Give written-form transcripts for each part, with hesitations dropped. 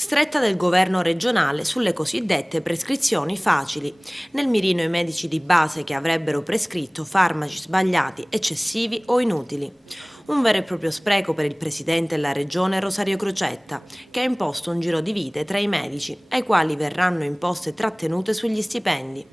Stretta del governo regionale sulle cosiddette prescrizioni facili. Nel mirino i medici di base che avrebbero prescritto farmaci sbagliati, eccessivi o inutili. Un vero e proprio spreco per il presidente della regione Rosario Crocetta, che ha imposto un giro di vite tra i medici, ai quali verranno imposte trattenute sugli stipendi.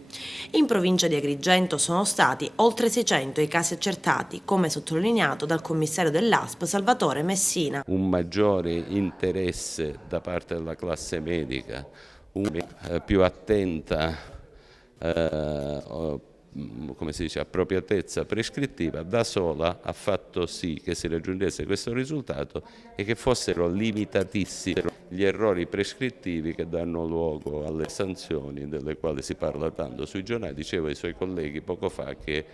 In provincia di Agrigento sono stati oltre 600 i casi accertati, come sottolineato dal commissario dell'ASP Salvatore Messina. Un maggiore interesse da parte della classe medica, una più attenta come si dice, appropriatezza prescrittiva da sola ha fatto sì che si raggiungesse questo risultato e che fossero limitatissimi gli errori prescrittivi che danno luogo alle sanzioni delle quali si parla tanto sui giornali. Dicevo ai suoi colleghi poco fa che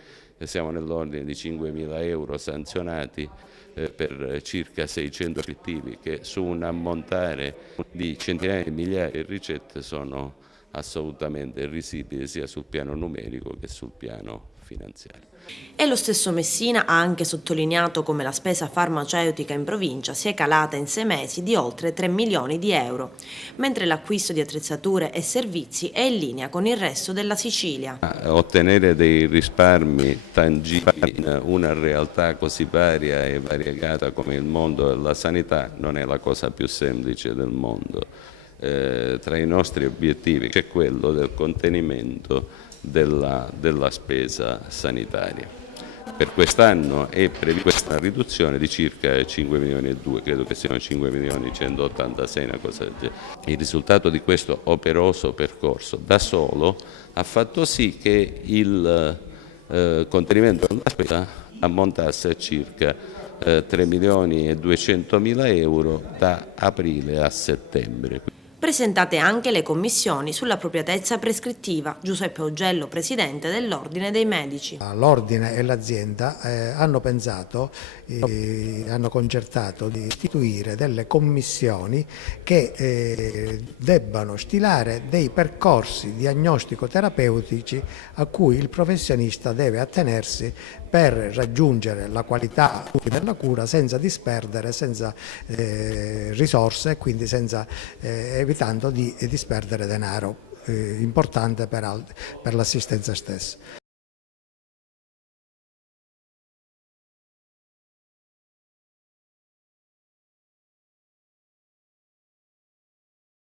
siamo nell'ordine di 5.000 euro sanzionati per circa 600 prescrittivi che su un ammontare di centinaia di migliaia di ricette sono assolutamente irrisibili sia sul piano numerico che sul piano finanziario. E lo stesso Messina ha anche sottolineato come la spesa farmaceutica in provincia sia calata in 6 mesi di oltre 3 milioni di euro, mentre l'acquisto di attrezzature e servizi è in linea con il resto della Sicilia. Ottenere dei risparmi tangibili in una realtà così varia e variegata come il mondo della sanità non è la cosa più semplice del mondo. Tra i nostri obiettivi c'è quello del contenimento della spesa sanitaria. Per quest'anno è prevista una riduzione di circa 5 milioni e 2, credo che siano 5 milioni e 186, una cosa del genere. Il risultato di questo operoso percorso da solo ha fatto sì che il contenimento della spesa ammontasse a circa 3 milioni e 200 mila euro da aprile a settembre. Presentate anche le commissioni sull'appropriatezza prescrittiva. Giuseppe Augello, presidente dell'Ordine dei Medici. L'Ordine e l'azienda hanno pensato, hanno concertato di istituire delle commissioni che debbano stilare dei percorsi diagnostico-terapeutici a cui il professionista deve attenersi per raggiungere la qualità della cura senza disperdere, senza risorse e quindi evitando di disperdere denaro importante per l'assistenza stessa.